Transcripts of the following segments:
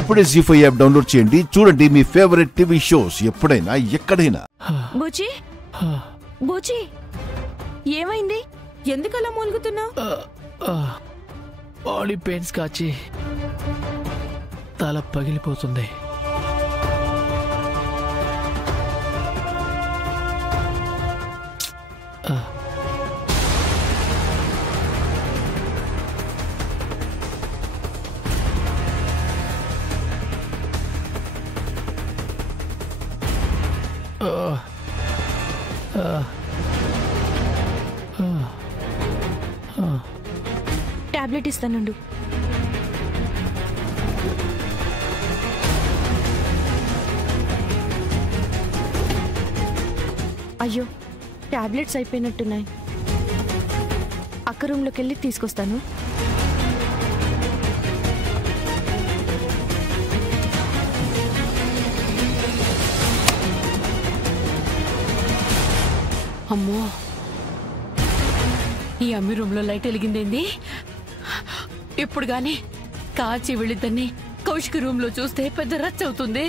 ఇప్పుడే జీ5 app download చేయండి. చూడండి మీ ఫేవరెట్ టీవీ షోస్ ఎప్పుడైనా ఎక్కడైనా. బుజ్జి బుజ్జి ఏమైంది? ఎందుకలా మూలుగుతున్నావు? బాడీ పెయిన్స్ కాచి తల పగిలిపోతుంది. టాబ్లెట్ ఇస్తానుండు. అయ్యో, టాబ్లెట్స్ అయిపోయినట్టున్నాయి. అక్క రూమ్లోకి వెళ్ళి తీసుకొస్తాను. అమ్మో, ఈ అమ్మి రూమ్ లో లైట్ వెలిగిందేంది? ఇప్పుడు గాని కాచి వెళ్ళిద్దని కౌశిక్ రూమ్ లో చూస్తే పెద్ద రచ్చ అవుతుంది.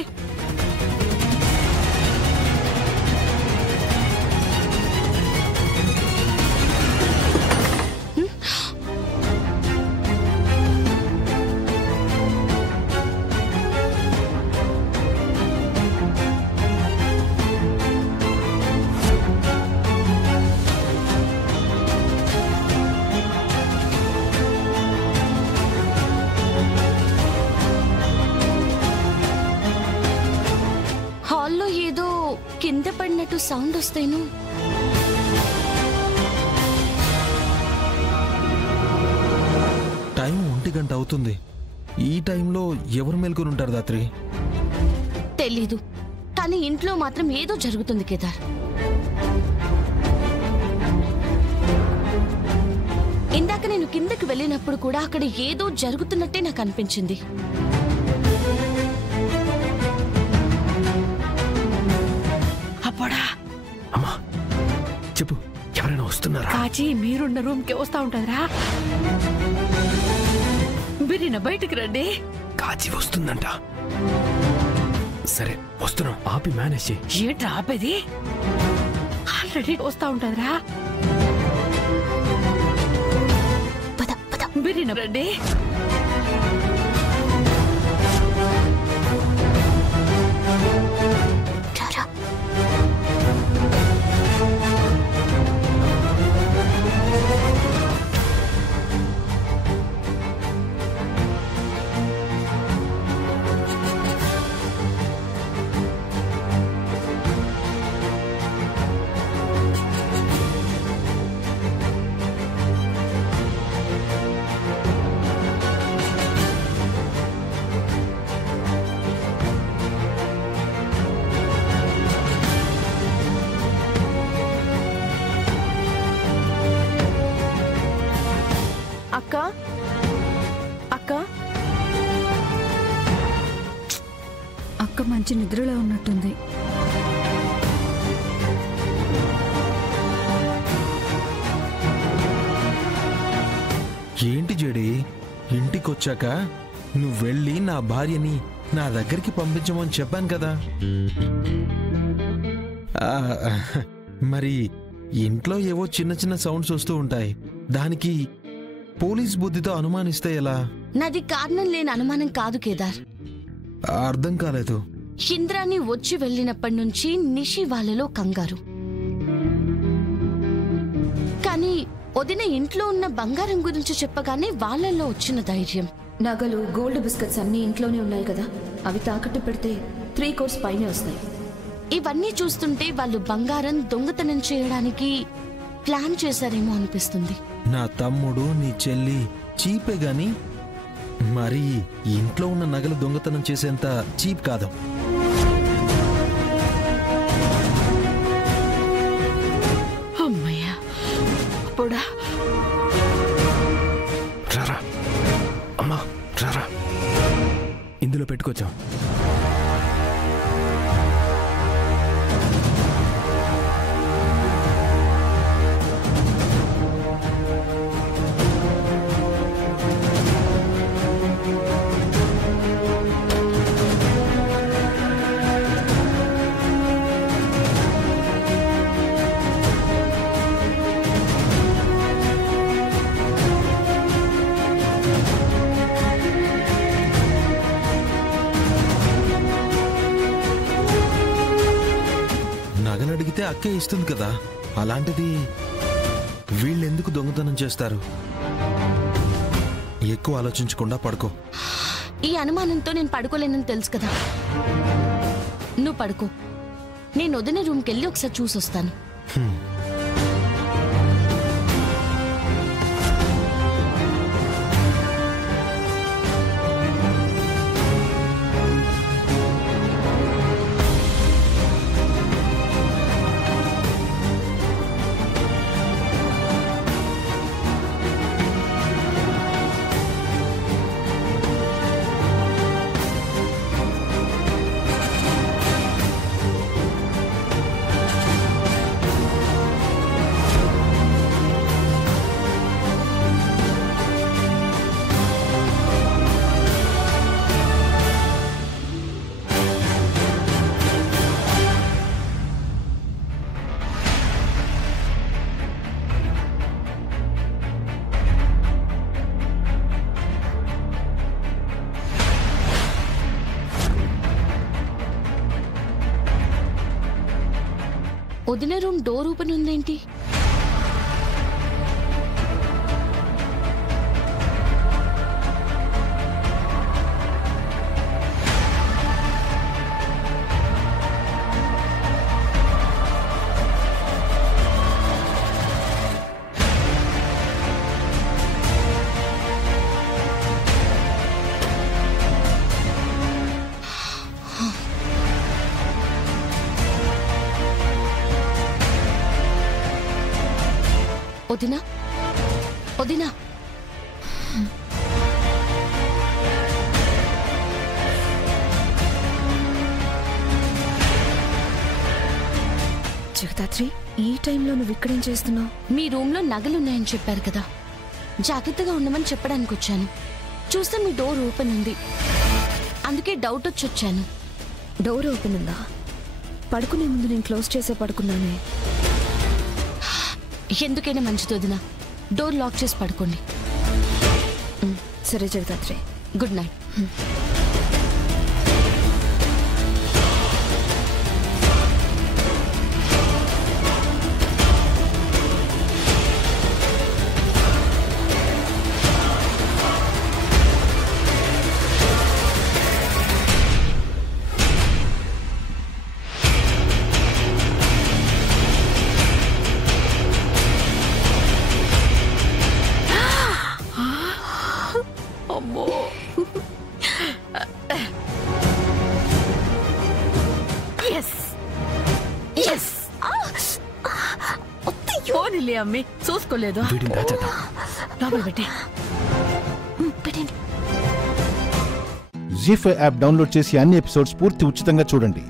కింద పడినట్టు సౌండ్ వస్తేను. టైం 1 గంట అవుతుంది. ఈ టైంలో ఎవరు మేల్కొని ఉంటారు రాత్రి? తెలీదు, కానీ ఇంట్లో మాత్రం ఏదో జరుగుతుంది కేదార్. ఇందాక నేను కిందకి వెళ్ళినప్పుడు కూడా అక్కడ ఏదో జరుగుతున్నట్టే నాకు అనిపించింది. అమ్మా చెప్పు, ఎవరైనా వస్తున్నారా? కాచి మీరున్న రూమ్ కి వస్తా ఉంటదిరా. బిరిన బయటికి రండి. కాచి వస్తుందంట. సరే వస్తున్నాం, ఆపి మేనేజ్ చేయి. ఏంట్రా ఆపేది? ఆల్రెడీ వస్తా ఉంటదిరా. బిరిన రండి. అక్క అక్క అక్క మంచి నిద్రలో ఉన్నట్టుంది. ఏంటి జడి, ఇంటికొచ్చాక నువ్వు వెళ్ళి నా భార్యని నా దగ్గరికి పంపించమని చెప్పాను కదా. మరి ఇంట్లో ఏవో చిన్న చిన్న సౌండ్స్ వస్తూ ఉంటాయి. దానికి పోలీస్ బుద్ధితో అనుమానిస్తే ఎలా? నాది కారణం లేని అనుమానం కాదు కేదార్. అర్థం కాలేదు. ఇంద్రాని వచ్చి వెళ్ళినప్పటి నుంచి నిషి వాళ్ళలో కంగారు. కానీ వదిన ఇంట్లో ఉన్న బంగారం గురించి చెప్పగానే వాళ్ళల్లో వచ్చిన ధైర్యం. నగలు, గోల్డ్ బిస్కెట్స్ అన్నీ ఇంట్లోనే ఉన్నాయి కదా, అవి తాకట్టు పెడితే 3 crores పైనే వస్తాయి. ఇవన్నీ చూస్తుంటే వాళ్ళు బంగారం దొంగతనం చేయడానికి ప్లాన్ చేశారేమో అనిపిస్తుంది. నా తమ్ముడు, నీ చెల్లి చీపే గాని మరి ఇంట్లో ఉన్న నగలు దొంగతనం చేసేంత చీప్ కాదు. అమ్మయ్యా, అప్పుడా రారా అమ్మా, రారా, ఇందులో పెట్టుకొచ్చాం. అడిగితే అక్కే ఇస్తుంది కదా. అలాంటిది వీళ్ళెందుకు దొంగతనం చేస్తారు? ఎక్కువ ఆలోచించకుండా పడుకో. ఈ అనుమానంతో నేను పడుకోలేనని తెలుసు కదా. నువ్వు పడుకో, నేను వదిన రూమ్కి వెళ్ళి ఒకసారి చూసొస్తాను. వదిన రూమ్ డోర్ ఓపెన్ ఉందేంటి? వదినా, వదినా, జగదాత్రి, ఈ టైంలో నువ్వు ఇక్కడేం చేస్తున్నావు? మీ రూమ్లో నగలున్నాయని చెప్పారు కదా, జాగ్రత్తగా ఉండమని చెప్పడానికి వచ్చాను. చూస్తే మీ డోర్ ఓపెన్ ఉంది, అందుకే డౌట్ వచ్చి వచ్చాను. డోర్ ఓపెన్ ఉందా? పడుకునే ముందు నేను క్లోజ్ చేసే పడుకున్నానే. ఎందుకైనా మంచిది వదినా, డోర్ లాక్ చేసి పడుకోండి. సరే జగదాత్రి, గుడ్ నైట్. పోనీలే అమ్మి, చూసుకోలేదు. వీటిని దాచేద్దాం. లోపల పెట్టి పెట్టండి. జీ5 యాప్ డౌన్లోడ్ చేసి అన్ని ఎపిసోడ్స్ పూర్తి ఉచితంగా చూడండి.